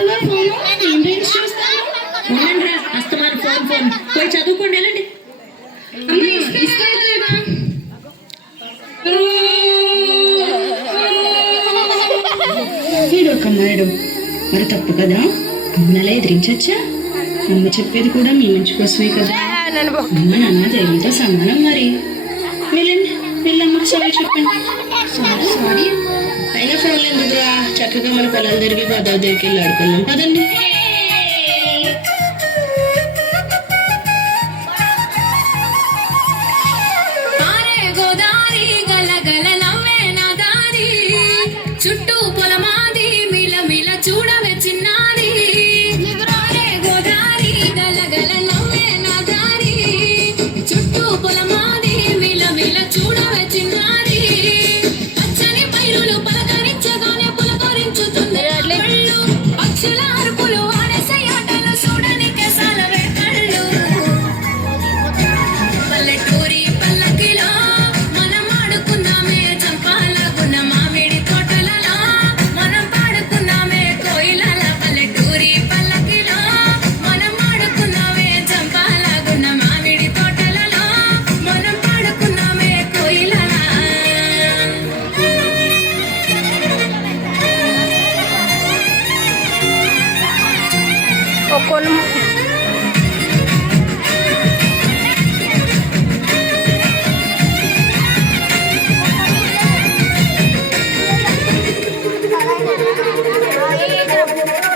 చూస్తున్నావా ఫోన్? ఏం రీల్స్ చూస్తావు? అవునండ్రా అస్తమాను ఫోన్ ఫోన్ పోయి చదువుకోండి వెళ్ళండి. అమ్మ ఇష్టమైతలేదా? వీడొక అమ్మాయిడు మరి తప్పు కదా, అమ్మలా ఎదిరించచ్చా? అమ్మ చెప్పేది కూడా మీ మంచి కోసమే కదా. అమ్మ నాన్న దేవునితో సమానం. మరి వెళ్ళండి, వెళ్ళమ్మకి సారీ చెప్పండి. సారీ అయినా ఫోన్లు ఎందుకురా, చక్కగా మన పొలాల దగ్గరికి గోదావరి దగ్గరికి వెళ్ళి ఆడుకున్నాం కదండి. చుట్టూ పొలమాది మిల మిల చూడవే చిన్నారి, గోదారి గల గల నవ్వే నా దారి. చుట్టూ పొలమాది మిల మిల చూడవే చిన్నారి, పచ్చని పైరులు పలకరించగానే పులకరించుతుంది కళ్ళు. పక్షుల అరుపులు ఆడసే ఆటలు చూడని కేసాల వెట్టళ్ళు. పల్లెటూరి పల్లకిలో మనం ఆడుకుందామే చంపాలకున్న మామిడి తోటలలో, మనం పాడుకుందామే కోయిలల. పల్లెటూరి పల్లకిలో మనం ఆడుకుందామే చంపాలకున్న మామిడి తోటలలో, మనం పాడుకుందామే కోయిలల. Thank you.